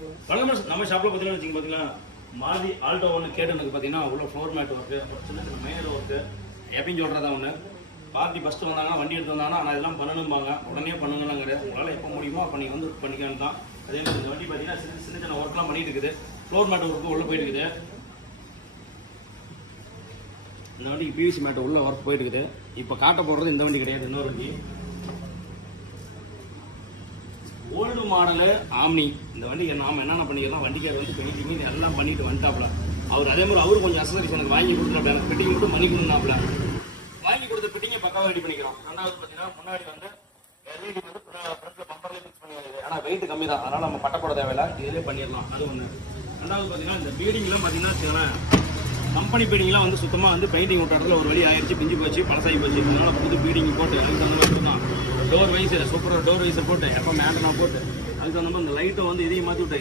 நம்ம ஷாப்ல பார்த்தீங்கன்னா மாருதி ஆல்டோ ஒன்று கேட்டனுக்கு பார்த்தீங்கன்னா உள்ள ஃப்ளோர் மேட் ஒர்க்கு, அப்புறம் சின்ன சின்ன மைனர் ஒர்க்கு எப்படின்னு சொல்கிறதா ஒன்று. பார்ட்டி ஃபஸ்ட்டு வந்தாங்கன்னா வண்டி எடுத்து வந்தாங்கன்னா ஆனால் இதெல்லாம் பண்ணணும்பாங்க. உடனே பண்ணணும்லாம் கிடையாது. உங்களால் எப்போ முடியுமோ அப்போ நீங்கள் வந்து பண்ணிக்கணும் தான். அதே மாதிரி இந்த வண்டி பார்த்தீங்கன்னா சின்ன சின்ன ஒர்க்லாம் பண்ணிட்டு இருக்குது. ஃப்ளோர் மேட் ஒர்க்கு உள்ளே போயிட்டு இருக்குது. இந்த வண்டிக்கு பிவிசி மேட் உள்ள ஒர்க் போயிட்டு இருக்குது. இப்போ காட்ட போடுறது இந்த வண்டி கிடையாது, இன்னொரு வண்டி ஓல்டு மாடலு ஆம்னி. இந்த வண்டிக்கு நாம் என்னென்ன பண்ணிக்கலாம், வண்டிக்கார் வந்து பெயிண்டிங் எல்லாம் பண்ணிட்டு வந்துட்டாப்ல. அவர் அதே மாதிரி அவரு கொஞ்சம் அசசரிஸ் எனக்கு வாங்கி கொடுத்துட்டாப்ல. எனக்கு ஃபிட்டிங் மட்டும் பண்ணி கொடுத்தாப்ல. வாங்கி கொடுத்த ஃபிட்டிங்கை பக்காவாக ரெடி பண்ணிக்கிறோம். ரெண்டாவது பார்த்தீங்கன்னா முன்னாடி வந்து எல்இடி வந்து ஃப்ரண்ட்ல பம்பர்லேயே ஃபிக்ஸ் பண்ணி வருது. ஆனால் வெயிட் கம்மி தான், அதனால் நம்ம பட்டை போட தேவையில்லை, இதிலே பண்ணிடலாம். அது ஒன்று. ரெண்டாவது பார்த்தீங்கன்னா இந்த பீடிங்லாம் பார்த்தீங்கன்னா கம்பெனி பீடிங்லாம் வந்து சுத்தமாக வந்து பெயிண்டிங் விட்ட இடத்துல ஒரு வழி ஆயிடுச்சு, பிஞ்சு போச்சு, பழசாகி போச்சு. அதனால் புது பீடிங் போட்டு அதுக்கு தகுந்த மாதிரி தான் டோர் வைசர் சூப்பராக டோர் வைசர் போட்டு எப்போ மேண்டனா போட்டு அதுக்கு தகுந்த மாதிரி இந்த லைட்டை வந்து இதையும் மாற்றி விட்டு